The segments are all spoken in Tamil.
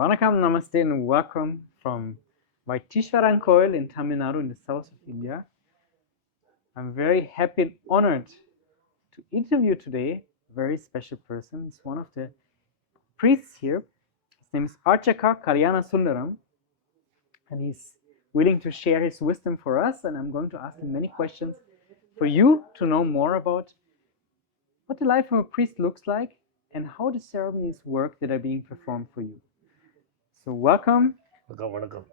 Vanakkam, Namaste, and welcome from Vaitishwaran Koil in Tamil Nadu in the south of India. I'm very happy and honored to interview today a very special person. He's one of the priests here. His name is Archaka Kalyana Sundaram, and he's willing to share his wisdom for us. And I'm going to ask him many questions for you to know more about what the life of a priest looks like and how the ceremonies work that are being performed for you. So welcome, வணக்கம்.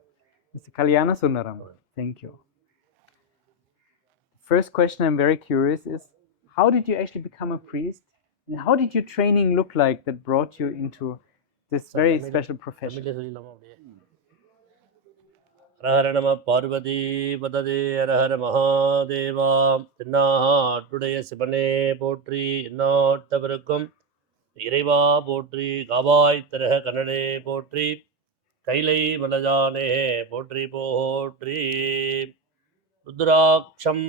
Mr. Kalyana Sundaram. Thank you. First question I'm very curious is, how did you actually become a priest? And how did your training look like that brought you into this very special profession? தமிழ்ல சொல்லிடலாமா அப்படியே? ஹரஹர நம பார்வதி பததே ஹரஹர மகாதேவா. தென்னாட்டுடைய சிவனே போற்றி, எந்நாட்டவருக்கும் இறைவா போற்றி, காவாய் தரக கண்ணனே போற்றி, கைலை மலஜானே போற்றி போற்றி. ருத்ராட்சம்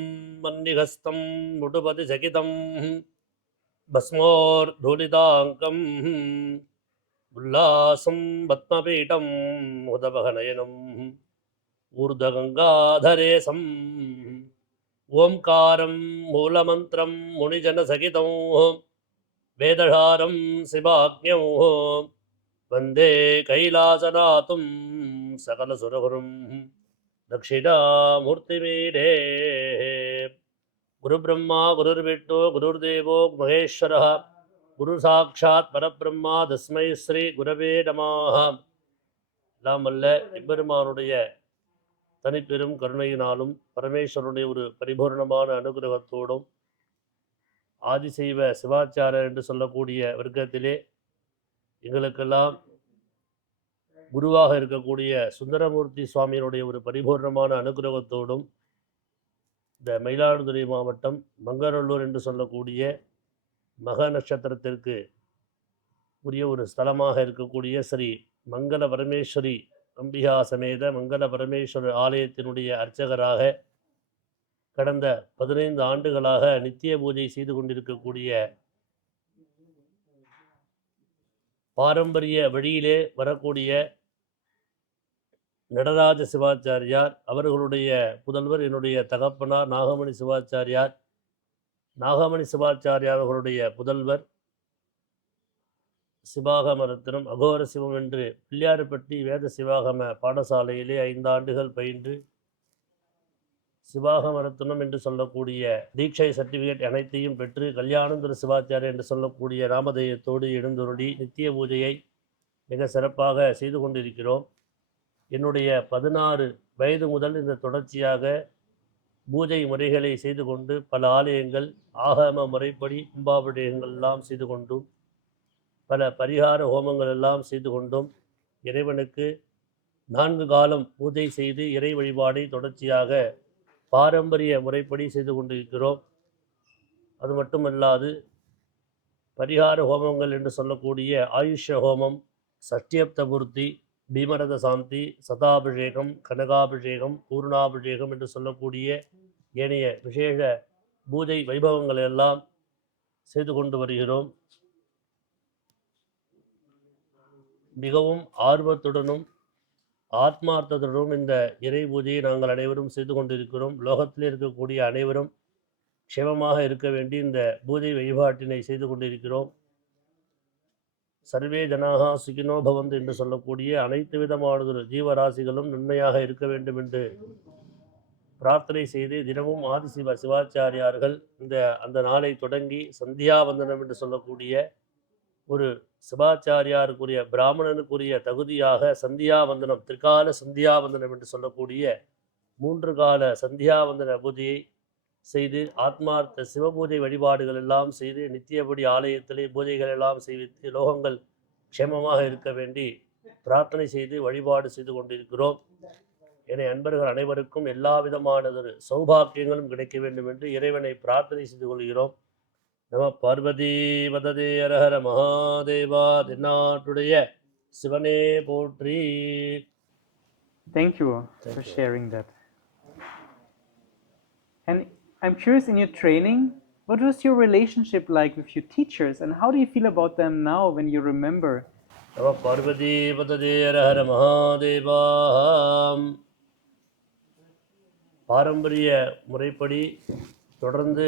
மன்னிகஸ்தம் முடுபதி சகிதம் பஸ்மோர் தூலிதாங்கம் உல்லாசம் பத்மபீடம் உதபகநயனம் ஊர்தகங்காதரேசம் ஓம்காரம் மூலமந்திரம் முனிஜனசகிதம் வேதசாரம் சிவாக்ஞௌ வந்தே கைலாசநாதம் சகலசுரகுரும் தட்சிணாமூர்த்திமீடே. குருபிரம்மா குருர்விஷ்ணு குருர்தேவோ மகேஸ்வரः குரு சாட்சாத் பரபிரம்மா தஸ்மை ஸ்ரீ குரவே நமः. எல்லாம் வல்ல எம்பெருமானுடைய தனிப்பெரும் கருணையினாலும் பரமேஸ்வரனுடைய ஒரு பரிபூர்ணமான அனுகிரகத்தோடும் ஆதிசைவ சிவாச்சாரர் என்று சொல்லக்கூடிய வர்க்கத்திலே எங்களுக்கெல்லாம் குருவாக இருக்கக்கூடிய சுந்தரமூர்த்தி சுவாமியினுடைய ஒரு பரிபூர்ணமான அனுகிரகத்தோடும் இந்த மயிலாடுதுறை மாவட்டம் மங்கநல்லூர் என்று சொல்லக்கூடிய மக நட்சத்திரத்திற்கு உரிய ஒரு ஸ்தலமாக இருக்கக்கூடிய ஸ்ரீ மங்கள பரமேஸ்வரி அம்பிகா சமேத மங்கள பரமேஸ்வரர் ஆலயத்தினுடைய அர்ச்சகராக கடந்த 15 ஆண்டுகளாக நித்திய பூஜை செய்து கொண்டிருக்கக்கூடிய பாரம்பரிய வழியிலே வரக்கூடிய நடராஜ சிவாச்சாரியார் அவர்களுடைய புதல்வர் என்னுடைய தகப்பனார் நாகமணி சிவாச்சாரியார், நாகமணி சிவாச்சாரியார் அவர்களுடைய புதல்வர் சிவாகம ரத்னம் அகோர சிவம் என்று பிள்ளையார்பட்டி வேத சிவாகம பாடசாலையிலே 5 ஆண்டுகள் பயின்று சிவாகம ரத்னம் என்று சொல்லக்கூடிய தீட்சை சர்டிஃபிகேட் அனைத்தையும் பெற்று கல்யாணந்தர சிவாச்சாரியர் என்று சொல்லக்கூடிய ராமதேயத்தோடு எழுந்தருளி நித்திய பூஜையை மிக சிறப்பாக செய்து கொண்டிருக்கிறோம். என்னுடைய 16 வயது முதல் இந்த தொடர்ச்சியாக பூஜை முறைகளை செய்து கொண்டு பல ஆலயங்கள் ஆகம முறைப்படி கும்பாபிஷேகங்கள் எல்லாம் செய்து கொண்டும் பல பரிகார ஹோமங்கள் எல்லாம் செய்து கொண்டும் இறைவனுக்கு 4 காலம் பூஜை செய்து இறை வழிபாடை தொடர்ச்சியாக பாரம்பரிய முறைப்படி செய்து கொண்டிருக்கிறோம். அது மட்டுமல்லாது பரிகார ஹோமங்கள் என்று சொல்லக்கூடிய ஆயுஷ்ய ஹோமம், சஷ்டியப்த பூர்த்தி, பீமரத சாந்தி, சதாபிஷேகம், கனகாபிஷேகம், பூர்ணாபிஷேகம் என்று சொல்லக்கூடிய ஏனைய விசேஷ பூஜை வைபவங்கள் எல்லாம் செய்து கொண்டு வருகிறோம். மிகவும் ஆர்வத்துடனும் ஆத்மார்த்தத்துடனும் இந்த இறை பூஜையை நாங்கள் அனைவரும் செய்து கொண்டிருக்கிறோம். லோகத்தில் இருக்கக்கூடிய அனைவரும் க்ஷேமமாக இருக்க வேண்டி இந்த பூஜை வழிபாட்டினை செய்து கொண்டிருக்கிறோம். சர்வே ஜனாக சுகினோ பவந்து என்று சொல்லக்கூடிய அனைத்து விதமானதொரு ஜீவராசிகளும் நன்மையாக இருக்க வேண்டும் என்று பிரார்த்தனை செய்து தினமும் ஆதிசிவ சிவாச்சாரியார்கள் அந்த நாளை தொடங்கி சந்தியாவந்தனம் என்று சொல்லக்கூடிய ஒரு சிவாச்சாரியாருக்குரிய பிராமணனுக்குரிய தகுதியாக சந்தியாவந்தனம், திரிகால சந்தியாவந்தனம் என்று சொல்லக்கூடிய 3 கால சந்தியாவந்தன பூஜையை செய்து ஆத்மார்த்த சிவபூஜை வழிபாடுகள் எல்லாம் செய்து நித்தியபடி ஆலயத்திலே பூஜைகள் எல்லாம் செய்வித்து லோகங்கள் க்ஷேமமாக இருக்க வேண்டி பிரார்த்தனை செய்து வழிபாடு செய்து கொண்டிருக்கிறோம். என அன்பர்கள் அனைவருக்கும் எல்லா விதமானதொரு சௌபாக்கியங்களும் கிடைக்க வேண்டும் என்று இறைவனை பிரார்த்தனை செய்து கொள்கிறோம். நம பார்வதி பததே ஹரஹர மகாதேவா. தென்னாட்டுடைய சிவனே போற்றி. Thank you for sharing that. And I'm curious, in your training, what was your relationship like with your teachers, and how do you feel about them now when you remember நம பார்வதீபதே ஹர மகாதேவாம். பாரம்பரிய முறைப்படி தொடர்ந்து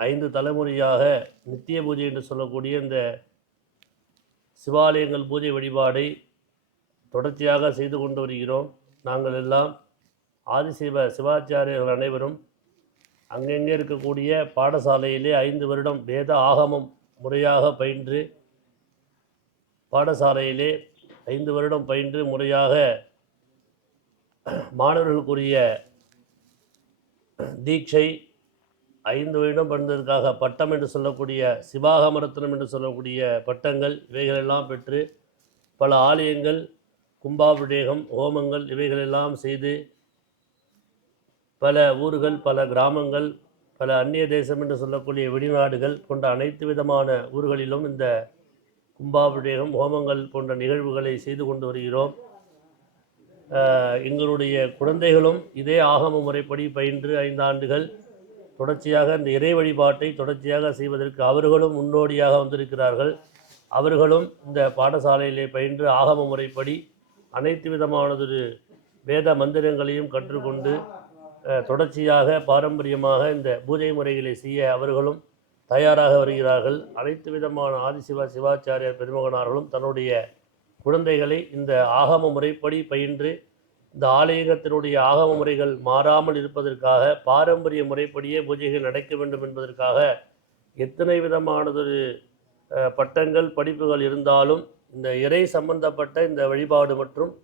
5 தலைமுறையாக நித்திய பூஜை என்று சொல்லக்கூடிய இந்த சிவாலயங்கள் பூஜை வழிபாடை தொடர்ச்சியாக செய்து கொண்டு வருகிறோம். நாங்கள் எல்லாம் ஆதிசிவ சிவாச்சாரியர்கள் அனைவரும் அங்கங்கே இருக்கக்கூடிய பாடசாலையிலே 5 வருடம் வேத ஆகமம் முறையாக பயின்று பாடசாலையிலே 5 வருடம் பயின்று முறையாக மாணவர்களுக்குரிய தீட்சை 5 வருடம் பண்ணதற்காக பட்டம் என்று சொல்லக்கூடிய சிவாகமரத்னம் என்று சொல்லக்கூடிய பட்டங்கள் இவைகளெல்லாம் பெற்று பல ஆலயங்கள் கும்பாபிஷேகம் ஹோமங்கள் இவைகளெல்லாம் செய்து பல ஊர்கள் பல கிராமங்கள் பல அந்நிய தேசம் என்று சொல்லக்கூடிய வெளிநாடுகள் போன்ற அனைத்து விதமான ஊர்களிலும் இந்த கும்பாபிஷேகம் ஹோமங்கள் போன்ற நிகழ்வுகளை செய்து கொண்டு வருகிறோம். எங்களுடைய குழந்தைகளும் இதே ஆகம முறைப்படி பயின்று 5 ஆண்டுகள் தொடர்ச்சியாக இந்த இறை வழிபாட்டை தொடர்ச்சியாக செய்வதற்கு அவர்களும் முன்னோடியாக வந்திருக்கிறார்கள். அவர்களும் இந்த பாடசாலையிலே பயின்று ஆகம முறைப்படி அனைத்து விதமானதொரு வேத மந்திரங்களையும் கற்றுக்கொண்டு தொடர்ச்சியாக பாரம்பரியமாக இந்த பூஜை முறைகளை செய்ய அவர்களும் தயாராக வருகிறார்கள். அனைத்து விதமான ஆதிசிவ சிவாச்சாரியர் பெருமகனார்களும் தன்னுடைய குழந்தைகளை இந்த ஆகம முறைப்படி பயின்று இந்த ஆலயத்தினுடைய ஆகம முறைகள் மாறாமல் இருப்பதற்காக பாரம்பரிய முறைப்படியே பூஜைகள் நடக்க வேண்டும் என்பதற்காக எத்தனை விதமானதொரு பட்டங்கள் படிப்புகள் இருந்தாலும் இந்த இறை சம்பந்தப்பட்ட இந்த வழிபாடு மற்றும்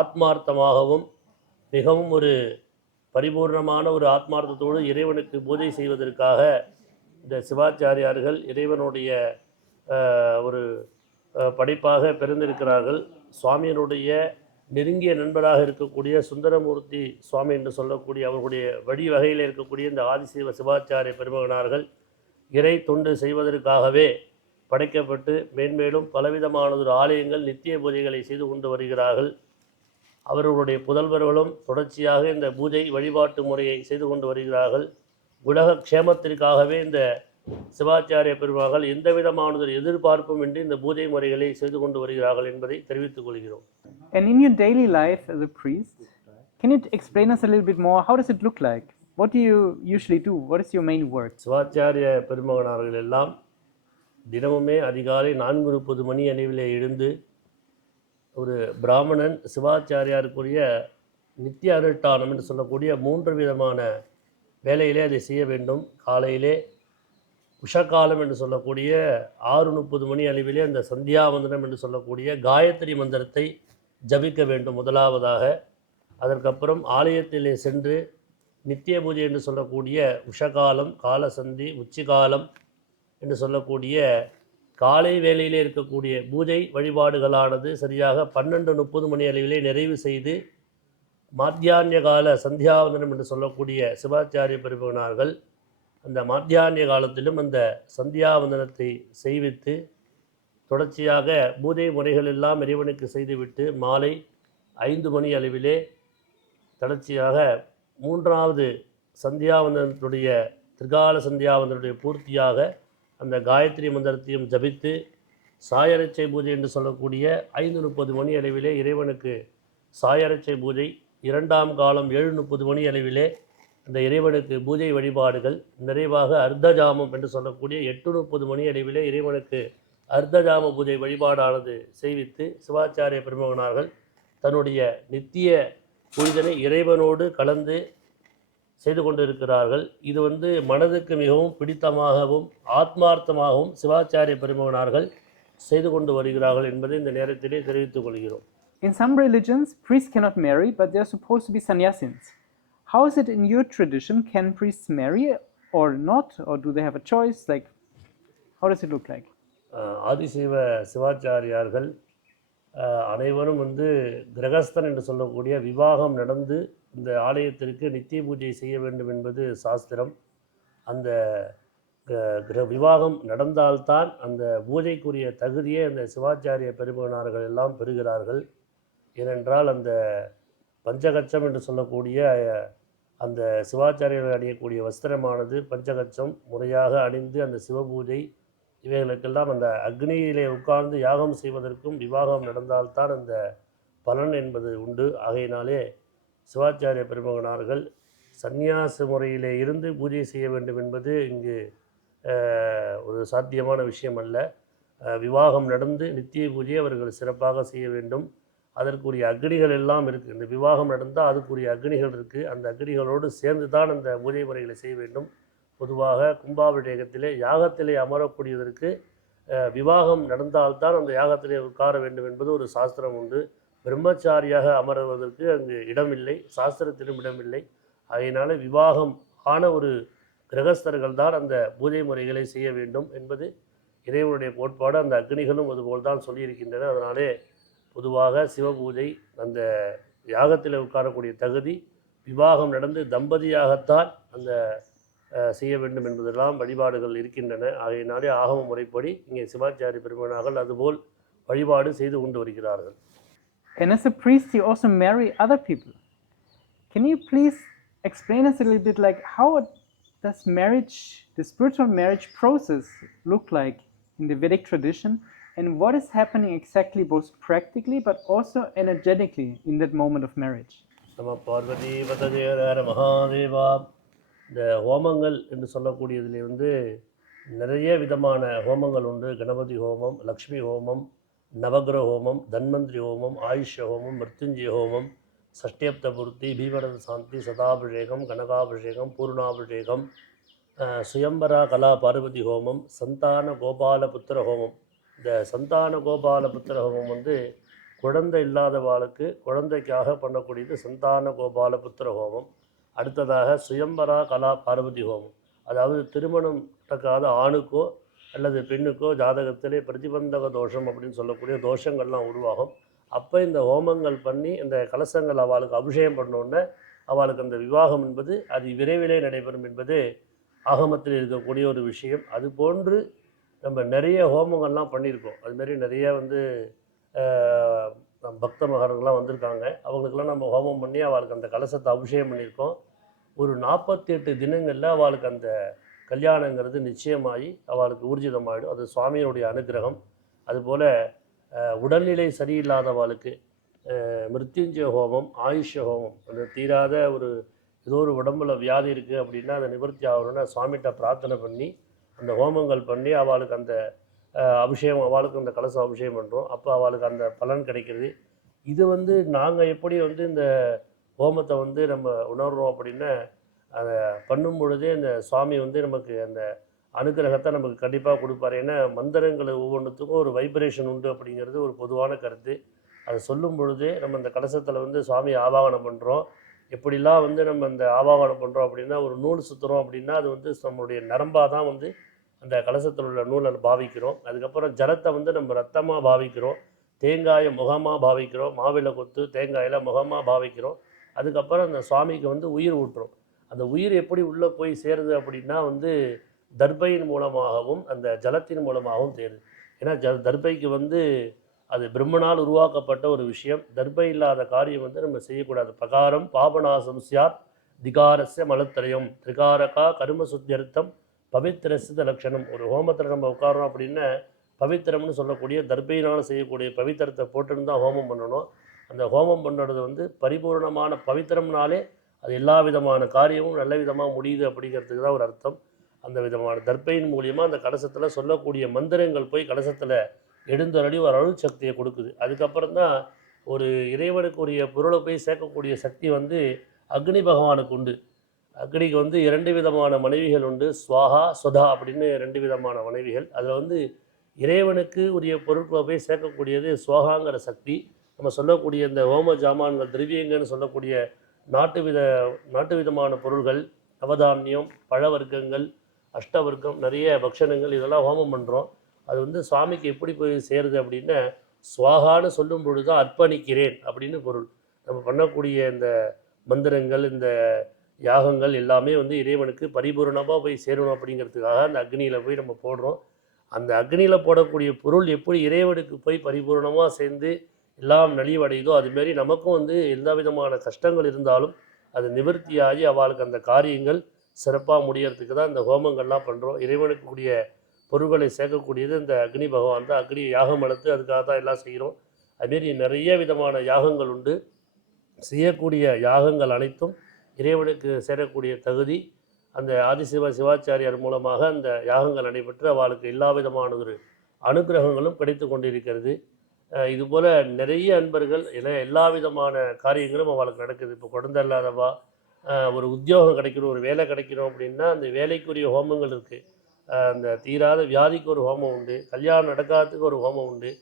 ஆத்மார்த்தமாகவும் மிகவும் ஒரு பரிபூர்ணமான ஒரு ஆத்மார்த்தத்தோடு இறைவனுக்கு பூஜை செய்வதற்காக இந்த சிவாச்சாரியார்கள் இறைவனுடைய ஒரு படைப்பாக பிறந்திருக்கிறார்கள். சுவாமியினுடைய நெருங்கிய நண்பராக இருக்கக்கூடிய சுந்தரமூர்த்தி சுவாமி என்று சொல்லக்கூடிய அவர்களுடைய வழி வகையில் இருக்கக்கூடிய இந்த ஆதிசிவ சிவாச்சாரிய பெருமகனார்கள் இறை தொண்டு செய்வதற்காகவே படைக்கப்பட்டு மேன்மேலும் பலவிதமானதொரு ஆலயங்கள் நித்திய பூஜைகளை செய்து கொண்டு வருகிறார்கள். அவர்களுடைய புதல்வர்களும் தொடர்ச்சியாக இந்த பூஜை வழிபாட்டு முறையை செய்து கொண்டு வருகிறார்கள். உலக க்ஷேமத்திற்காகவே இந்த சிவாச்சாரிய பெருமகள் எந்த விதமானதொரு எதிர்பார்ப்பும் இன்றி இந்த பூஜை முறைகளை செய்து கொண்டு வருகிறார்கள் என்பதை தெரிவித்துக் கொள்கிறோம். And in your daily life as a priest, can you explain us a little bit more? How does it look like? What do you usually do? What is your main work? சிவாச்சாரிய பெருமகனார்கள் எல்லாம் தினமுமே அதிகாலை 4:30 மணி அளவிலே எழுந்து ஒரு பிராமணன் சிவாச்சாரியாருக்குரிய நித்திய அனுஷ்டானம் என்று சொல்லக்கூடிய 3 விதமான வேலையிலே அதை செய்ய வேண்டும். காலையிலே உஷகாலம் என்று சொல்லக்கூடிய 6:30 மணி அளவிலே அந்த சந்தியாவந்தனம் என்று சொல்லக்கூடிய காயத்ரி மந்திரத்தை ஜபிக்க வேண்டும் முதலாவதாக. அதற்கப்புறம் ஆலயத்திலே சென்று நித்திய பூஜை என்று சொல்லக்கூடிய உஷகாலம் காலசந்தி உச்சிகாலம் என்று சொல்லக்கூடிய காலை வேளையிலே இருக்கக்கூடிய பூஜை வழிபாடுகளானது சரியாக 12:30 மணி அளவிலே நிறைவு செய்து மாத்தியான்ய கால சந்தியாவந்தனம் என்று சொல்லக்கூடிய சிவாச்சாரிய பெருமகனார்கள் அந்த மாத்தியான்ய காலத்திலும் அந்த சந்தியாவந்தனத்தை செய்வித்து தொடர்ச்சியாக பூஜை முறைகள் எல்லாம் இறைவனுக்கு செய்துவிட்டு மாலை 5 மணி அளவிலே தொடர்ச்சியாக 3வது சந்தியாவந்தனத்துடைய திரிகால சந்தியாவந்தனுடைய பூர்த்தியாக அந்த காயத்ரி மந்திரத்தையும் ஜபித்து சாயரட்சை பூஜை என்று சொல்லக்கூடிய 5:30 மணி அளவிலே இறைவனுக்கு சாயரட்சை பூஜை, 2ஆம் காலம் 7:30 மணி அளவிலே அந்த இறைவனுக்கு பூஜை வழிபாடுகள், நிறைவாக அர்த்தஜாமம் என்று சொல்லக்கூடிய 8:30 மணி அளவிலே இறைவனுக்கு அர்த்தஜாம பூஜை வழிபாடானது செய்வித்து சிவாச்சாரிய பெருமகனார்கள் தன்னுடைய நித்திய பூஜனை இறைவனோடு கலந்து செய்து கொண்டிருக்கிறார்கள். இது மனதுக்கு மிகவும் பிடித்தமாகவும் ஆத்மார்த்தமாகவும் சிவாச்சாரிய பெருமகனார்கள் செய்து கொண்டு வருகிறார்கள் என்பதை இந்த நேரத்திலே தெரிவித்துக் கொள்கிறோம். In some religions, priests cannot marry, but they are supposed to be sannyasins. How is it in your tradition? Can priests marry or not? Or do they have a choice? Like, how does it look like? ஆதிசிவ சிவாச்சாரியார்கள் அனைவரும் கிரகஸ்தன் என்று சொல்லக்கூடிய விவாகம் நடந்து இந்த ஆலயத்திற்கு நித்திய பூஜை செய்ய வேண்டும் என்பது சாஸ்திரம். அந்த விவாகம் நடந்தால்தான் அந்த பூஜைக்குரிய தகுதியை அந்த சிவாச்சாரிய பெருமகனார்கள் எல்லாம் பெறுகிறார்கள். ஏனென்றால் அந்த பஞ்சகச்சம் என்று சொல்லக்கூடிய அந்த சிவாச்சாரியர்கள் அணியக்கூடிய வஸ்திரமானது பஞ்சகச்சம் முறையாக அணிந்து அந்த சிவபூஜை இவைகளுக்கெல்லாம் அந்த அக்னியிலே உட்கார்ந்து யாகம் செய்வதற்கும் விவாகம் நடந்தால்தான் அந்த பலன் என்பது உண்டு. ஆகையினாலே சிவாச்சாரிய பெருமகனார்கள் சந்நியாச முறையிலே இருந்து பூஜை செய்ய வேண்டும் என்பது இங்கு ஒரு சாத்தியமான விஷயம் அல்ல. விவாகம் நடந்து நித்திய பூஜையை அவர்கள் சிறப்பாக செய்ய வேண்டும். அதற்குரிய அக்னிகள் எல்லாம் இருக்குது. இந்த விவாகம் நடந்தால் அதுக்குரிய அக்னிகள் இருக்குது. அந்த அக்னிகளோடு சேர்ந்து தான் அந்த பூஜை முறைகளை செய்ய வேண்டும். பொதுவாக கும்பாபிஷேகத்திலே யாகத்திலே அமரக்கூடியதற்கு விவாகம் நடந்தால்தான் அந்த யாகத்திலே உட்கார வேண்டும் என்பது ஒரு சாஸ்திரம் உண்டு. பிரம்மச்சாரியாக அமர்வதற்கு அங்கு இடமில்லை, சாஸ்திரத்திலும் இடமில்லை. அதனால் விவாகம் ஆன ஒரு கிரகஸ்தர்கள் தான் அந்த பூஜை முறைகளை செய்ய வேண்டும் என்பது இறைவனுடைய கோட்பாடு. அந்த அக்னிகளும் அதுபோல் தான் சொல்லியிருக்கின்றன. அதனாலே பொதுவாக சிவபூஜை அந்த யாகத்தில் உட்காரக்கூடிய தகுதி விவாகம் நடந்து தம்பதியாகத்தான் அந்த செய்ய வேண்டும் என்பதெல்லாம் வழிபாடுகள் இருக்கின்றன. ஆகையினாலே ஆகம முறைப்படி இங்கே சிவாச்சாரிய பெருமனார்கள் அதுபோல் வழிபாடு செய்து கொண்டு வருகிறார்கள். And as a priest, you also marry other people. Can you please explain us a little bit, like how does marriage, the spiritual marriage process, look like in the Vedic tradition, and what is happening exactly, both practically but also energetically, in that moment of marriage? நம பார்வதி பதஜேர மகாதேவா. இந்த ஹோமங்கள் என்று சொல்லக்கூடியதில் நிறைய விதமான ஹோமங்கள் உண்டு. கணபதி ஹோமம், லக்ஷ்மி ஹோமம், நவகிரக ஹோமம், தன்வந்திரி ஹோமம், ஆயுஷ்ய ஹோமம், மிருத்யுஞ்சய ஹோமம், சஷ்டியப்த பூர்த்தி, பீமரத சாந்தி, சதாபிஷேகம், கனகாபிஷேகம், பூர்ணாபிஷேகம், சுயம்பரா கலா பார்வதி ஹோமம், சந்தான கோபால புத்திர ஹோமம். இந்த சந்தான கோபால புத்திர ஹோமம் குழந்தை இல்லாதவாளுக்கு குழந்தைக்காக பண்ணக்கூடியது சந்தான கோபால புத்திர ஹோமம். அடுத்ததாக சுயம்பரா கலா பார்வதி ஹோமம், அதாவது திருமணம் நடக்காத ஆணுக்கோ அல்லது பெண்ணுக்கோ ஜாதகத்திலே பிரதிபந்தக தோஷம் அப்படின்னு சொல்லக்கூடிய தோஷங்கள்லாம் உருவாகும். அப்போ இந்த ஹோமங்கள் பண்ணி இந்த கலசங்கள் அவளுக்கு அபிஷேகம் பண்ணோன்னே அவளுக்கு அந்த விவாகம் என்பது அது விரைவிலே நடைபெறும் என்பது ஆகமத்தில் இருக்கக்கூடிய ஒரு விஷயம். அதுபோன்று நம்ம நிறைய ஹோமங்கள்லாம் பண்ணியிருக்கோம். அதுமாரி நிறைய பக்த மகர்கள்லாம் வந்திருக்காங்க. அவங்களுக்கெல்லாம் நம்ம ஹோமம் பண்ணி அவளுக்கு அந்த கலசத்தை அபிஷேகம் பண்ணியிருக்கோம். ஒரு 48 தினங்களில் அவளுக்கு அந்த கல்யாணங்கிறது நிச்சயமாகி அவளுக்கு ஊர்ஜிதமாகிடும். அது சுவாமியினுடைய அனுகிரகம். அதுபோல் உடல்நிலை சரியில்லாதவாளுக்கு மிருத்யுஞ்சய ஹோமம், ஆயுஷ்ய ஹோமம், அந்த தீராத ஏதோ ஒரு உடம்புல வியாதி இருக்குது அப்படின்னா அதை நிவர்த்தி ஆகணும்னா சுவாமிகிட்ட பிரார்த்தனை பண்ணி அந்த ஹோமங்கள் பண்ணி அவளுக்கு அந்த அபிஷேகம், அவளுக்கு அந்த கலசம் அபிஷேகம் பண்ணுறோம். அப்போ அவளுக்கு அந்த பலன் கிடைக்கிறது. இது நாங்கள் எப்படி இந்த ஹோமத்தை நம்ம உணர்றோம் அப்படின்னா அதை பண்ணும் பொழுதே இந்த சுவாமி நமக்கு அந்த அனுகிரகத்தை நமக்கு கண்டிப்பாக கொடுப்பார். ஏன்னா மந்திரங்கள் ஒவ்வொன்றுத்துக்கும் ஒரு வைப்ரேஷன் உண்டு அப்படிங்கிறது ஒரு பொதுவான கருத்து. அதை சொல்லும் பொழுதே நம்ம அந்த கலசத்தில் சுவாமி ஆவாகனம் பண்ணுறோம். எப்படிலாம் நம்ம அந்த ஆவாகனம் பண்ணுறோம் அப்படின்னா ஒரு நூல் சுற்றுறோம் அப்படின்னா அது நம்மளுடைய நரம்பாக தான் அந்த கலசத்தில் உள்ள நூலை பாவிக்கிறோம். அதுக்கப்புறம் ஜலத்தை நம்ம ரத்தமாக பாவிக்கிறோம், தேங்காயை முகமாக பாவிக்கிறோம், மாவிளை கொத்து தேங்காயில் முகமாக பாவிக்கிறோம். அதுக்கப்புறம் அந்த சுவாமிக்கு உயிர் ஊட்டுறோம். அந்த உயிர் எப்படி உள்ளே போய் சேருது அப்படின்னா தர்பையின் மூலமாகவும் அந்த ஜலத்தின் மூலமாகவும் சேருது. ஏன்னா தர்பைக்கு அது பிரம்மனால் உருவாக்கப்பட்ட ஒரு விஷயம். தர்பை இல்லாத காரியம் நம்ம செய்யக்கூடாது. பிரகாரம் பாபநாசம் சியாத் திகாரஸ்ய மலத்திரயம் திரிகாரகா கரும சுத்தியர்த்தம் பவித்திரசித லட்சணம். ஒரு ஹோமத்தில் நம்ம உட்காரோம் அப்படின்னா பவித்திரம்னு சொல்லக்கூடிய தர்பையினால் செய்யக்கூடிய பவித்திரத்தை போட்டுன்னு தான் ஹோமம் பண்ணணும். அந்த ஹோமம் பண்ணுறது பரிபூர்ணமான பவித்திரம்னாலே அது எல்லா விதமான காரியமும் நல்ல விதமாக முடியுது அப்படிங்கிறதுக்கு தான் ஒரு அர்த்தம். அந்த விதமான தர்பையின் மூலியமாக அந்த கலசத்தில் சொல்லக்கூடிய மந்திரங்கள் போய் கலசத்தில் எழுந்தருளி ஒரு அருள் சக்தியை கொடுக்குது. அதுக்கப்புறம் தான் ஒரு இறைவனுக்குரிய பொருளை போய் சேர்க்கக்கூடிய சக்தி அக்னி பகவானுக்கு உண்டு. அக்னிக்கு 2 விதமான மனைவிகள் உண்டு. ஸ்வாஹா ஸ்வதா அப்படின்னு 2 விதமான மனைவிகள். அதில் இறைவனுக்கு உரிய பொருட்களை போய் சேர்க்கக்கூடியது ஸ்வாகாங்கிற சக்தி. நம்ம சொல்லக்கூடிய இந்த ஹோம ஜாமான்கள் திரவியங்கள்னு சொல்லக்கூடிய நாட்டு விதமான பொருள்கள், நவதானியம், பழ வர்க்கங்கள், அஷ்டவர்க்கம், நிறைய பக்ஷணங்கள் இதெல்லாம் ஹோமம் பண்ணுறோம். அது சுவாமிக்கு எப்படி போய் சேருது அப்படின்னா ஸ்வாகான்னு சொல்லும் பொழுது தான் அர்ப்பணிக்கிறேன் அப்படின்னு பொருள். நம்ம பண்ணக்கூடிய இந்த மந்திரங்கள், இந்த யாகங்கள் எல்லாமே இறைவனுக்கு பரிபூர்ணமாக போய் சேரணும் அப்படிங்கிறதுக்காக அந்த அக்னியில் போய் நம்ம போடுறோம். அந்த அக்னியில் போடக்கூடிய பொருள் எப்படி இறைவனுக்கு போய் பரிபூர்ணமாக சேர்ந்து எல்லாம் நலிவடையுதோ அதுமாரி நமக்கும் எந்த விதமான கஷ்டங்கள் இருந்தாலும் அது நிவர்த்தியாகி அவளுக்கு அந்த காரியங்கள் சிறப்பாக முடியறதுக்கு தான் இந்த ஹோமங்கள்லாம் பண்ணுறோம். இறைவனுக்கு கூடிய பொருட்களை சேர்க்கக்கூடியது இந்த அக்னி பகவான் தான். அக்னி யாகம் வளர்த்து அதுக்காக தான் எல்லாம் செய்கிறோம். அதுமாரி நிறைய விதமான யாகங்கள் உண்டு. செய்யக்கூடிய யாகங்கள் அனைத்தும் இறைவனுக்கு சேரக்கூடிய தகுதி அந்த ஆதிசிவ சிவாச்சாரியார் மூலமாக அந்த யாகங்கள் நடைபெற்று அவளுக்கு எல்லா விதமான ஒரு அனுகிரகங்களும் கிடைத்து கொண்டிருக்கிறது. இதுபோல் நிறைய அன்பர்கள் எல்லா விதமான காரியங்களும் அவளுக்கு நடக்குது. இப்போ குழந்தை இல்லாதவா, ஒரு உத்தியோகம் கிடைக்கணும், ஒரு வேலை கிடைக்கணும் அப்படின்னா அந்த வேலைக்குரிய ஹோமங்கள் இருக்குது. அந்த தீராத வியாதிக்கு ஒரு ஹோமம் உண்டு, கல்யாணம் நடக்காததுக்கு ஒரு ஹோமம் உண்டு.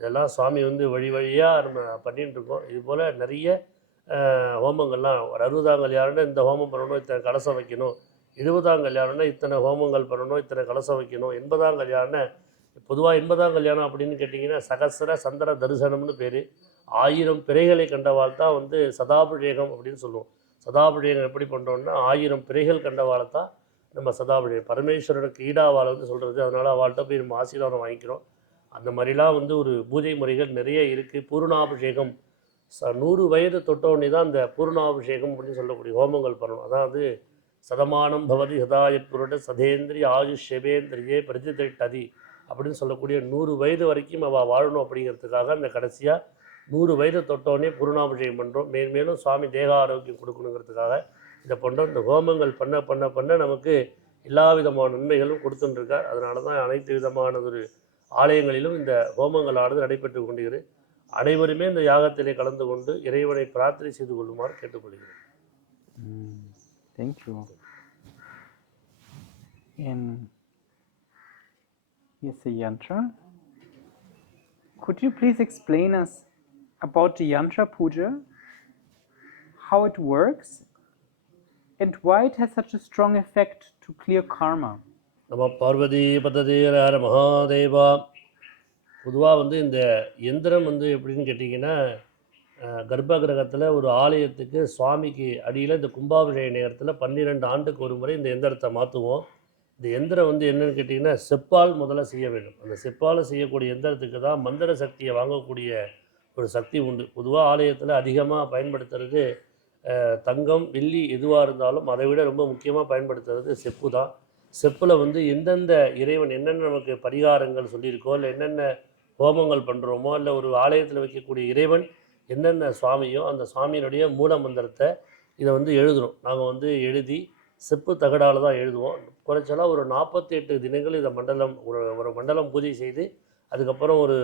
இதெல்லாம் சுவாமி வந்து வழி வழியாக நம்ம பண்ணிட்டு இருக்கோம். இதுபோல் நிறைய ஹோமங்கள்லாம் ஒரு 60ஆம் கல்யாணம்னா இந்த ஹோமம் பண்ணணும், இத்தனை கலசம் வைக்கணும், 70ஆம் கல்யாணம்னா இத்தனை ஹோமங்கள் பண்ணணும், இத்தனை கலசம் வைக்கணும், 80ஆம் கல்யாணம் பொதுவாக 80ஆம் கல்யாணம் அப்படின்னு கேட்டிங்கன்னா சகசர சந்திர தரிசனம்னு பேர். 1000 பிறைகளை கண்டவாள் தான் வந்து சதாபிஷேகம் அப்படின்னு சொல்லுவோம். சதாபிஷேகம் எப்படி பண்ணுறோம்னா 1000 பிறைகள் கண்டவாளை தான் நம்ம சதாபிஷேகம் பரமேஸ்வரனுக்கு ஈடாவாள் வந்து சொல்கிறது. அதனால் அவள்கிட்ட போய் நம்ம ஆசீர்வாதம் வாங்கிக்கிறோம். அந்த மாதிரிலாம் வந்து ஒரு பூஜை முறைகள் நிறைய இருக்குது. பூர்ணாபிஷேகம் 100 வயது தொட்டவுடனே தான் அந்த பூர்ணாபிஷேகம் அப்படின்னு சொல்லக்கூடிய ஹோமங்கள் பண்ணணும். அதாவது சதமானம் பவதி சதாயப்புருட சதேந்திரிய ஆயுஷ் ஷெபேந்திரியே பிரதிதிட்டதி அப்படின்னு சொல்லக்கூடிய 100 வயது வரைக்கும் அவள் வாழணும் அப்படிங்கிறதுக்காக அந்த கடைசியாக 100 வயது தொட்டோடனே பூர்ணாபிஷேகம் பண்ணுறோம். மேலும் சுவாமி தேக ஆரோக்கியம் கொடுக்கணுங்கிறதுக்காக இதை பண்ணுறோம். இந்த ஹோமங்கள் பண்ண பண்ண பண்ண நமக்கு எல்லா விதமான நன்மைகளும் கொடுத்துட்டுருக்கார். அதனால தான் அனைத்து விதமான ஒரு ஆலயங்களிலும் இந்த ஹோமங்களானது நடைபெற்று கொண்டிருக்கிறது. அனைவருமே இந்த யாகத்திலே கலந்து கொண்டு இறைவனை பிரார்த்தனை செய்து கொள்ளுமாறு கேட்டுக்கொள்கிறேன். Thank you. And here's the yantra. Could you please explain us about the yantra puja, how it works, and why it has such a strong effect to clear karma? நம பார்வதி பததே ஹர மகாதேவா. பொதுவாக வந்து இந்த எந்திரம் வந்து எப்படின்னு கேட்டிங்கன்னா, கர்ப்ப கிரகத்தில் ஒரு ஆலயத்துக்கு சுவாமிக்கு அடியில் இந்த கும்பாபிஷேக நேரத்தில் 12 ஆண்டுக்கு ஒரு முறை இந்த எந்திரத்தை மாற்றுவோம். இந்த எந்திரம் வந்து என்னென்னு கேட்டிங்கன்னா செப்பால் முதல்ல செய்ய வேண்டும். அந்த செப்பால் செய்யக்கூடிய எந்திரத்துக்கு தான் மந்திர சக்தியை வாங்கக்கூடிய ஒரு சக்தி உண்டு. பொதுவாக ஆலயத்தில் அதிகமாக பயன்படுத்துறது தங்கம் வெள்ளி எதுவாக இருந்தாலும் அதை விட ரொம்ப முக்கியமாக பயன்படுத்துறது செப்பு தான். செப்பில் வந்து எந்தெந்த இறைவன் என்னென்ன நமக்கு பரிகாரங்கள் சொல்லியிருக்கோ, இல்லை என்னென்ன ஹோமங்கள் பண்ணுறோமோ, இல்லை ஒரு ஆலயத்தில் வைக்கக்கூடிய இறைவன் என்னென்ன சுவாமியோ அந்த சுவாமியினுடைய மூல மந்திரத்தை இதை வந்து எழுதுகிறோம். நாங்கள் வந்து எழுதி செப்பு தகடால் தான் எழுதுவோம். குறைச்சலாக ஒரு 48 தினங்கள் இதை ஒரு மண்டலம் பூஜை செய்து அதுக்கப்புறம் ஒரு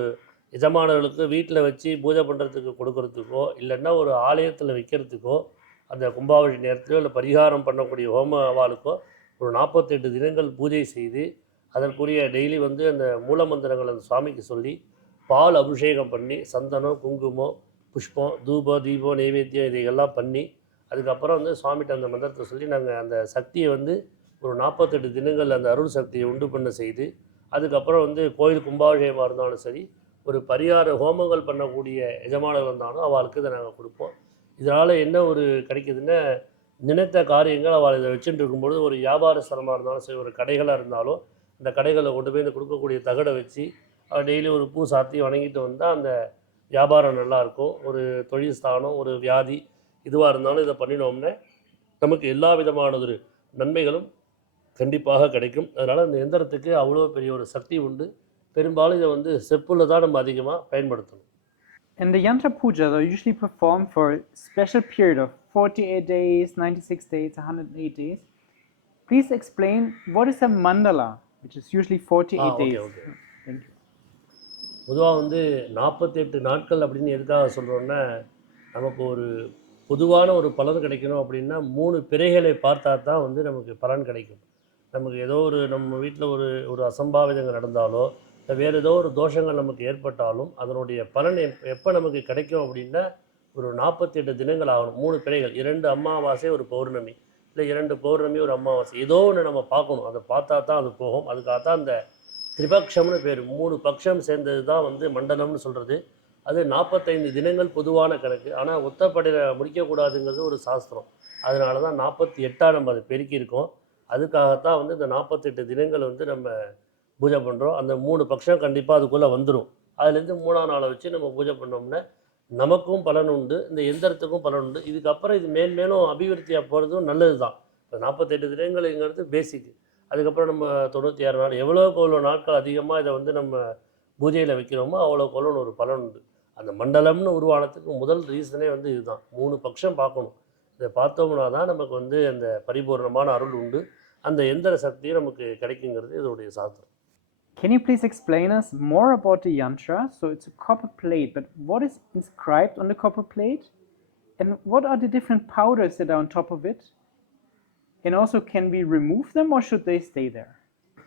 எஜமானர்களுக்கு வீட்டில் வச்சு பூஜை பண்ணுறதுக்கு கொடுக்கறதுக்கோ, இல்லைன்னா ஒரு ஆலயத்தில் வைக்கிறதுக்கோ, அந்த கும்பாபிஷேக நேரத்திலோ இல்லை பரிகாரம் பண்ணக்கூடிய ஹோம அவாளுக்கோ ஒரு 48 தினங்கள் பூஜை செய்து அதற்குரிய டெய்லி வந்து அந்த மூல மந்திரங்கள் அந்த சுவாமிக்கு சொல்லி பால் அபிஷேகம் பண்ணி சந்தனம் குங்குமம் புஷ்பம் தூபம் தீபம் நைவேத்தியம் இதையெல்லாம் பண்ணி அதுக்கப்புறம் வந்து சுவாமிகிட்ட அந்த மந்திரத்தை சொல்லி நாங்கள் அந்த சக்தியை வந்து ஒரு 48 தினங்கள் அந்த அருள் சக்தியை உண்டு பண்ண செய்து அதுக்கப்புறம் வந்து கோயில் கும்பாபிஷேகமாக இருந்தாலும் சரி, ஒரு பரிகார ஹோமங்கள் பண்ணக்கூடிய எஜமானர்கள் இருந்தாலும் அவளுக்கு இதை நாங்கள் கொடுப்போம். இதனால் என்ன ஒரு கிடைக்குதுன்னா, நினைத்த காரியங்கள் அவள் இதை வச்சுட்டு இருக்கும்பொழுது ஒரு வியாபார ஸ்தலமாக இருந்தாலும் சரி, ஒரு கடைகளாக இருந்தாலும் அந்த கடைகளில் கொண்டு போய் இந்த கொடுக்கக்கூடிய தகடை வச்சு டெய்லி ஒரு பூ சாத்தி வணங்கிட்டு வந்தால் அந்த வியாபாரம் நல்லாயிருக்கும். ஒரு தொழில் ஸ்தானம், ஒரு வியாதி இதுவாக இருந்தாலும் இதை பண்ணினோம்னா நமக்கு எல்லா விதமான ஒரு நன்மைகளும் கண்டிப்பாக கிடைக்கும். அதனால் அந்த எந்திரத்துக்கு அவ்வளோ பெரிய ஒரு சக்தி உண்டு. பெரும்பாலும் இதை வந்து செப்புல தான் நம்ம அதிகமாக பயன்படுத்தணும். And the yantra pujas are usually performed for a special period of 48 days, 96 days, 108 days. Please explain what is a mandala, which is usually 48 days. Okay. Thank you. பொதுவாக வந்து 48 நாட்கள் அப்படின்னு எதுக்காக சொல்கிறோன்னா, நமக்கு ஒரு பொதுவான ஒரு பலன் கிடைக்கணும் அப்படின்னா 3 பிறைகளை பார்த்தா தான் வந்து நமக்கு பலன் கிடைக்கும். நமக்கு ஏதோ ஒரு நம்ம வீட்டில் ஒரு அசம்பாவிதங்கள் நடந்தாலோ இல்லை வேறு ஏதோ ஒரு தோஷங்கள் நமக்கு ஏற்பட்டாலும் அதனுடைய பலன் எப்போ நமக்கு கிடைக்கும் அப்படின்னா ஒரு 48 தினங்கள் ஆகணும். 3 பிறைகள், 2 அமாவாசை ஒரு பௌர்ணமி, இல்லை 2 பௌர்ணமி ஒரு அமாவாசை, ஏதோ ஒன்று நம்ம பார்க்கணும். அதை பார்த்தா தான் அது போகும். அதுக்காக தான் அந்த திரிபக்ஷம்னு பேர். 3 பக்ஷம் சேர்ந்தது தான் வந்து மண்டலம்னு சொல்கிறது. அது 45 தினங்கள் பொதுவான கணக்கு. ஆனால் ஒத்தப்படையில் முடிக்கக்கூடாதுங்கிறது ஒரு சாஸ்திரம். அதனால தான் 48ஆக நம்ம அதை பெருக்கியிருக்கோம். அதுக்காகத்தான் வந்து இந்த 48 தினங்கள் வந்து நம்ம பூஜை பண்ணுறோம். அந்த 3 பக்ஷம் கண்டிப்பாக அதுக்குள்ளே வந்துடும். அதுலேருந்து 3ஆம் நாளை வச்சு நம்ம பூஜை பண்ணோம்னா நமக்கும் பலன் உண்டு, இந்த எந்திரத்துக்கும் பலன் உண்டு. இதுக்கப்புறம் இது மேலும் அபிவிருத்தியாக போகிறதும் நல்லது தான். இப்போ 48 தினங்கள்ங்கிறது பேசிக்கு. அதுக்கப்புறம் நம்ம 96 நாள் எவ்வளோக்கு எவ்வளோ நாட்கள் அதிகமாக இதை வந்து நம்ம பூஜையில் வைக்கிறோமோ அவ்வளோக்கு எவ்வளோன்னு ஒரு பலன் உண்டு. அந்த மண்டலம்னு உருவானதுக்கு முதல் ரீசனே வந்து இதுதான். 3 பட்சம் பார்க்கணும். இதை பார்த்தோம்னா தான் நமக்கு வந்து அந்த பரிபூர்ணமான அருள் உண்டு. அந்த எந்திர சக்தியும் நமக்கு கிடைக்குங்கிறது இதோடைய சாஸ்திரம். Can you please explain us more about the yantra? So it's a copper plate, but what is inscribed on the copper plate? And what are the different powders that are on top of it? And also, can we remove them or should they stay there?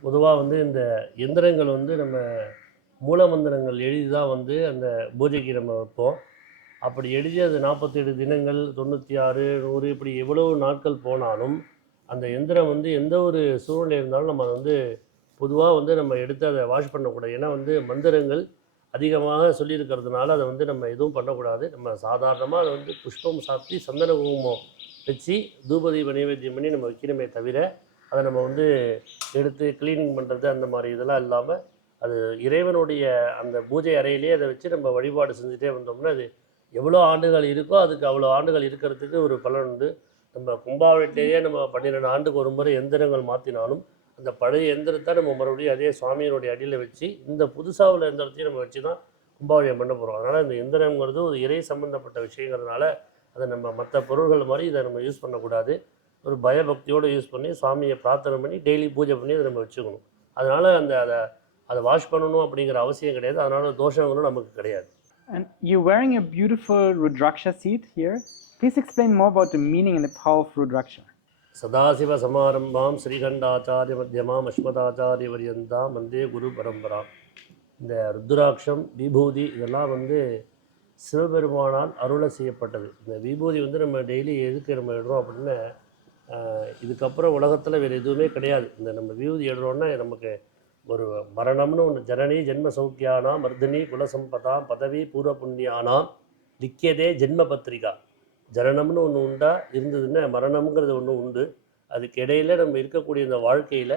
பொதுவாக வந்து இந்த எந்திரங்கள் வந்து நம்ம மூலமந்திரங்கள் எழுதி தான் வந்து அந்த பூஜைக்கு நம்ம வைப்போம். அப்படி எழுதி அது 47 தினங்கள் 96 100 இப்படி எவ்வளவு நாட்கள் போனாலும் அந்த எந்திரம் வந்து எந்த ஒரு சூழ்நிலை இருந்தாலும் நம்ம அதை வந்து பொதுவாக வந்து நம்ம எடுத்து அதை வாஷ் பண்ணக்கூடாது. ஏன்னா வந்து மந்திரங்கள் அதிகமாக சொல்லியிருக்கிறதுனால அதை வந்து நம்ம எதுவும் பண்ணக்கூடாது. நம்ம சாதாரணமாக அதை வந்து புஷ்பம் சாத்தி சந்தன குங்குமம் வச்சு தூபதீப நைவேத்தியம் பண்ணி நம்ம வைக்கணுமே தவிர அதை நம்ம வந்து எடுத்து க்ளீனிங் பண்ணுறது அந்த மாதிரி இதெல்லாம் இல்லாமல் அது இறைவனுடைய அந்த பூஜை அறையிலே அதை வச்சு நம்ம வழிபாடு செஞ்சுட்டே வந்தோம்னா அது எவ்வளோ ஆண்டுகள் இருக்கோ அதுக்கு அவ்வளோ ஆண்டுகள் இருக்கிறதுக்கு ஒரு பலன் உண்டு. நம்ம கும்பாவளிலேயே நம்ம 12 ஆண்டுக்கு ஒரு முறை எந்திரங்கள் மாற்றினாலும் அந்த பழைய எந்திரத்தை நம்ம மறுபடியும் அதே சுவாமியினுடைய அடியில் வச்சு இந்த புதுசாக உள்ள எந்திரத்தையும் நம்ம வச்சு தான் கும்பாவளியை பண்ண போகிறோம். அதனால் இந்த எந்திரங்கிறது ஒரு இறை சம்மந்தப்பட்ட விஷயங்கிறதுனால அதை நம்ம மற்ற பொருள்கள் மாதிரி இதை நம்ம யூஸ் பண்ணக்கூடாது. ஒரு பயபக்தியோடு யூஸ் பண்ணி சுவாமியை பிரார்த்தனை பண்ணி டெய்லி பூஜை பண்ணி அதை நம்ம வச்சுக்கணும். அதனால் அதை வாஷ் பண்ணணும் அப்படிங்கிற அவசியம் கிடையாது. அதனால் தோஷங்களும் நமக்கு கிடையாது. And you're wearing a beautiful Rudraksha seed here. Please explain more about the meaning and the power of Rudraksha. Sadashiva சமாரம்பாம் ஸ்ரீகண்டாச்சாரிய மத்தியமாம் அஸ்மதாச்சாரிய பரியந்தாம் வந்தே குரு பரம்பரா. இந்த ருத்ராட்சம் விபூதி இதெல்லாம் வந்து சிவபெருமானால் அருளை செய்யப்பட்டது. இந்த விபூதி வந்து நம்ம டெய்லி எதுக்கு நம்ம இடுறோம் அப்படின்னா இதுக்கப்புறம் உலகத்தில் வேறு எதுவுமே கிடையாது. இந்த நம்ம விபூதி இடுறோன்னா நமக்கு ஒரு மரணம்னு ஒன்று ஜனனி ஜென்ம சௌக்கியானாம் மர்தினி குலசம்பதாம் பதவி பூர்வ புண்ணியானாம் லிக்கியதே ஜென்ம பத்திரிகா. ஜனனம்னு ஒன்று உண்டா இருந்ததுன்னா மரணம்ங்கிறது ஒன்று உண்டு. அதுக்கு இடையில் நம்ம இருக்கக்கூடிய இந்த வாழ்க்கையில்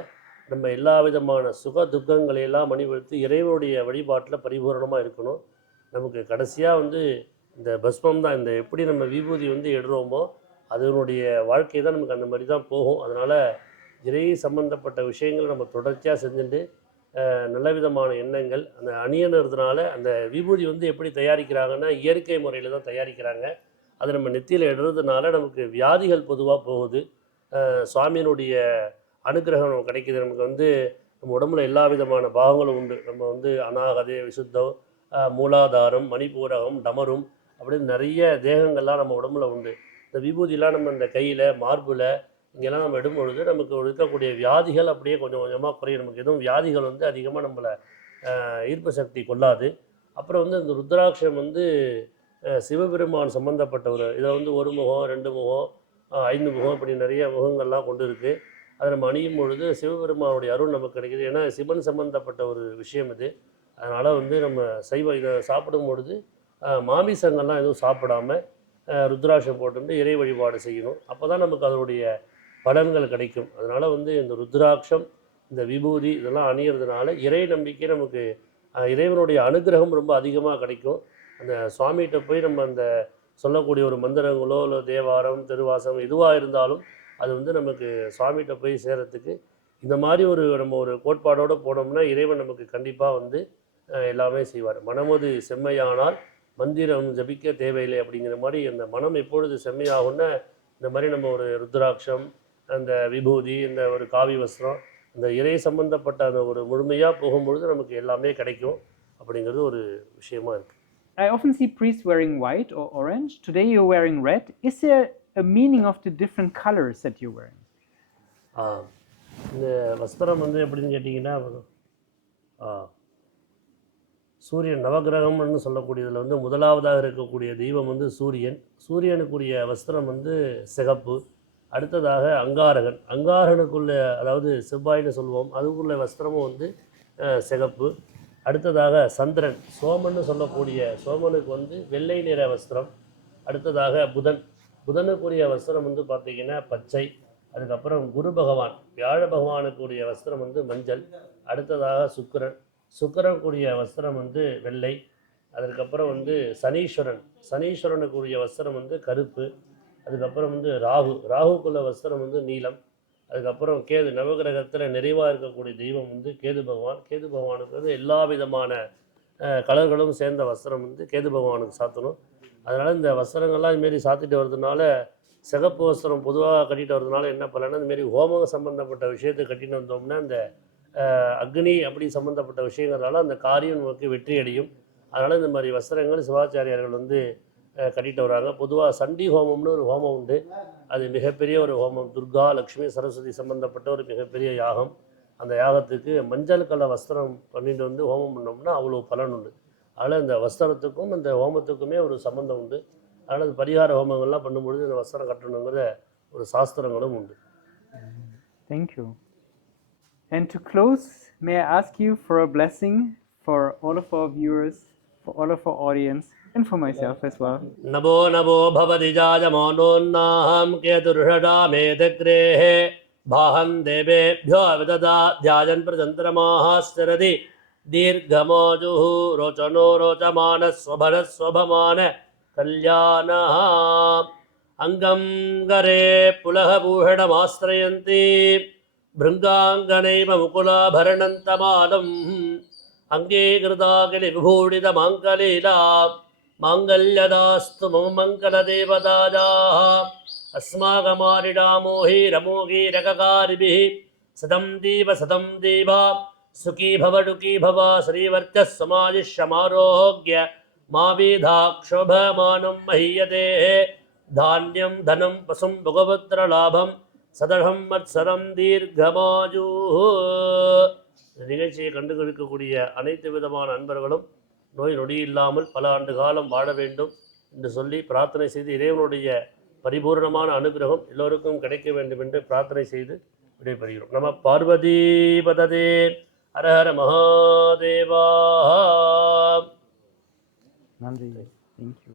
நம்ம எல்லா விதமான சுக துக்கங்களையெல்லாம் அணிவகுத்து இறைவனுடைய வழிபாட்டில் பரிபூரணமாக இருக்கணும். நமக்கு கடைசியாக வந்து இந்த பஸ்மம் தான், இந்த எப்படி நம்ம விபூதி வந்து எடுறோமோ அதனுடைய வாழ்க்கை தான் நமக்கு அந்த மாதிரி தான் போகும். அதனால் இறை சம்பந்தப்பட்ட விஷயங்கள் நம்ம தொடர்ச்சியாக செஞ்சுட்டு நல்ல விதமான எண்ணங்கள் அந்த அணியணுறதுனால அந்த விபூதி வந்து எப்படி தயாரிக்கிறாங்கன்னா இயற்கை முறையில் தான் தயாரிக்கிறாங்க. அது நம்ம நெத்தியில் இடுறதுனால நமக்கு வியாதிகள் பொதுவாக போகுது. சுவாமியினுடைய அனுகிரகம் நமக்கு கிடைக்கிது. நமக்கு வந்து நம்ம உடம்புல எல்லா விதமான பாகங்களும் உண்டு. நம்ம வந்து அநாகதே விசுத்தம் மூலாதாரம் மணிப்பூரகம் டமரும் அப்படின்னு நிறைய தேகங்கள்லாம் நம்ம உடம்புல உண்டு. இந்த விபூதிலாம் நம்ம இந்த கையில் மார்பில் இங்கெல்லாம் நம்ம இடும்பொழுது நமக்கு இருக்கக்கூடிய வியாதிகள் அப்படியே கொஞ்சம் கொஞ்சமாக குறையும். நமக்கு எதுவும் வியாதிகள் வந்து அதிகமாக நம்மளை ஈர்ப்பு சக்தி கொள்ளாது. அப்புறம் வந்து இந்த ருத்ராட்சம் வந்து சிவபெருமான் சம்மந்தப்பட்ட ஒரு இதை வந்து 1 முகம் 2 முகம் 5 முகம் இப்படி நிறைய முகங்கள்லாம் கொண்டு இருக்குது. அதை நம்ம அணியும் பொழுது சிவபெருமானுடைய அருள் நமக்கு கிடைக்கிது. ஏன்னா சிவன் சம்மந்தப்பட்ட ஒரு விஷயம் இது. அதனால் வந்து நம்ம இதை சாப்பிடும் பொழுது மாமிசங்கள்லாம் எதுவும் சாப்பிடாமல் ருத்ராட்சம் போட்டு இறை வழிபாடு செய்யணும். அப்போ தான் நமக்கு அதனுடைய பலன்கள் கிடைக்கும். அதனால் வந்து இந்த ருத்ராட்சம் இந்த விபூதி இதெல்லாம் அணியிறதுனால இறை நம்பிக்கை நமக்கு இறைவனுடைய அனுகிரகம் ரொம்ப அதிகமாக கிடைக்கும். அந்த சுவாமிகிட்ட போய் நம்ம அந்த சொல்லக்கூடிய ஒரு மந்திரங்களோ இல்லை தேவாரம் திருவாசம் எதுவாக இருந்தாலும் அது வந்து நமக்கு சுவாமிகிட்ட போய் சேரத்துக்கு இந்த மாதிரி நம்ம ஒரு கோட்பாடோடு போனோம்னா இறைவன் நமக்கு கண்டிப்பாக வந்து எல்லாமே செய்வார். மனமது செம்மையானால் மந்திரம் ஜபிக்க தேவையில்லை அப்படிங்கிற மாதிரி அந்த மனம் எப்பொழுது செம்மையாகும்னா இந்த மாதிரி நம்ம ஒரு ருத்ராட்சம் அந்த விபூதி இந்த ஒரு காவி வஸ்திரம் இந்த இறை சம்பந்தப்பட்ட அந்த ஒரு முழுமையாக போகும்பொழுது நமக்கு எல்லாமே கிடைக்கும் அப்படிங்கிறது ஒரு விஷயமா இருக்குது. I often see priests wearing white or orange. Today you're wearing red. Is there a meaning of the different colors that you're wearing? இந்த வஸ்திரம் வந்து எப்படின்னு கேட்டிங்கன்னா சூரியன் நவகிரகம்னு சொல்லக்கூடியதில் வந்து முதலாவதாக இருக்கக்கூடிய தெய்வம் வந்து சூரியன். சூரியனுக்குரிய வஸ்திரம் வந்து சிகப்பு. அடுத்ததாக அங்காரகன். அங்காரகனுக்குள்ள அதாவது செவ்வாய்னு சொல்லுவோம் அதுக்குள்ள வஸ்திரமும் வந்து சிகப்பு. அடுத்ததாக சந்திரன் சோமன்னு சொல்லக்கூடிய சோமனுக்கு வந்து வெள்ளை நிற வஸ்திரம். அடுத்ததாக புதனுக்குரிய வஸ்திரம் வந்து பார்த்திங்கன்னா பச்சை. அதுக்கப்புறம் குரு பகவான் வியாழ பகவானுக்குரிய வஸ்திரம் வந்து மஞ்சள். அடுத்ததாக சுக்கிரனுக்குரிய வஸ்திரம் வந்து வெள்ளை. அதுக்கப்புறம் வந்து சனீஸ்வரனுக்குரிய வஸ்திரம் வந்து கருப்பு. அதுக்கப்புறம் வந்து ராகுக்குள்ள வஸ்திரம் வந்து நீலம். அதுக்கப்புறம் கேது நவகிரகத்தில் நிறைவாக இருக்கக்கூடிய தெய்வம் வந்து கேது பகவான். கேது பகவானுக்கு வந்து எல்லா விதமான கலர்களும் சேர்ந்த வஸ்திரம் வந்து கேது பகவானுக்கு சாத்தணும். அதனால் இந்த வஸ்திரங்கள்லாம் இதுமாரி சாத்திட்டு வர்றதுனால, சிகப்பு வஸ்திரம் பொதுவாக கட்டிட்டு வர்றதுனால என்ன பலன்னா, இதுமாரி ஹோமம் சம்மந்தப்பட்ட விஷயத்தை கட்டிட்டு வந்தோம்னா அந்த அக்னி அப்படி சம்மந்தப்பட்ட விஷயங்கிறதால அந்த காரியம் நமக்கு வெற்றி அடையும். அதனால் இந்த மாதிரி வஸ்திரங்கள் சிவாச்சாரியார்கள் வந்து கட்டிட்டு வராங்க. பொதுவாக சண்டி ஹோமம்னு ஒரு ஹோமம் உண்டு. அது மிகப்பெரிய ஒரு ஹோமம். துர்கா லக்ஷ்மி சரஸ்வதி சம்மந்தப்பட்ட ஒரு மிகப்பெரிய யாகம். அந்த யாகத்துக்கு மஞ்சள் கலர் வஸ்திரம் பண்ணிட்டு வந்து ஹோமம் பண்ணோம்னா அவ்வளோ பலன் உண்டு. அதனால் இந்த வஸ்திரத்துக்கும் இந்த ஹோமத்துக்குமே ஒரு சம்மந்தம் உண்டு. அதனால் இந்த பரிகார ஹோமங்கள்லாம் பண்ணும்பொழுது இந்த வஸ்திரம் கட்டணுங்கிற ஒரு சாஸ்திரங்களும் உண்டு. Thank you. And to close, may I ask you for a blessing for all of our viewers, for all of our audience, and for myself as well. नभो नभो भवति जायमानोन्नाहं केतुर्षडामेतग्रेः भाहं देवेभ्यो विददा ध्यायन् प्रचन्द्रमाः स्थिरति दीर्घमाजुः रोचनो रोचमानः स्वभनः स्वभमान कल्याणः अङ्गं करे पुलः भूषणमाश्रयन्ति भृङ्गाङ्गनैव मुकुलाभरणन्तमालम् अङ्गीकृताकिलिविभूषितमाङ्गलीला माङ्गल्यदास्तु मम मङ्गलदेवताजाः अस्माकमारिडामोहीरमोगीरककारिभिः सतं दीव सुखी भव दुःखी भव श्रीवर्चः समाजिष्यमारोग्य मा विधाक्षोभमानं महीयते धान्यं धनं पशुं भोगपुत्रलाभं सदहं मत्सरं दीर्घमायुः. நிகழ்ச்சியை கண்டுகளிக்கக்கூடிய அனைத்து விதமான அன்பர்களும் நோய் நொடி இல்லாமல் பல ஆண்டு காலம் வாழ வேண்டும் என்று சொல்லி பிரார்த்தனை செய்து இறைவனுடைய பரிபூர்ணமான அனுகிரகம் எல்லோருக்கும் கிடைக்க வேண்டும் என்று பிரார்த்தனை செய்து விடைபெறுகிறோம். நம Parvati பததே Hara Hara Mahadeva. Nandri, thank you.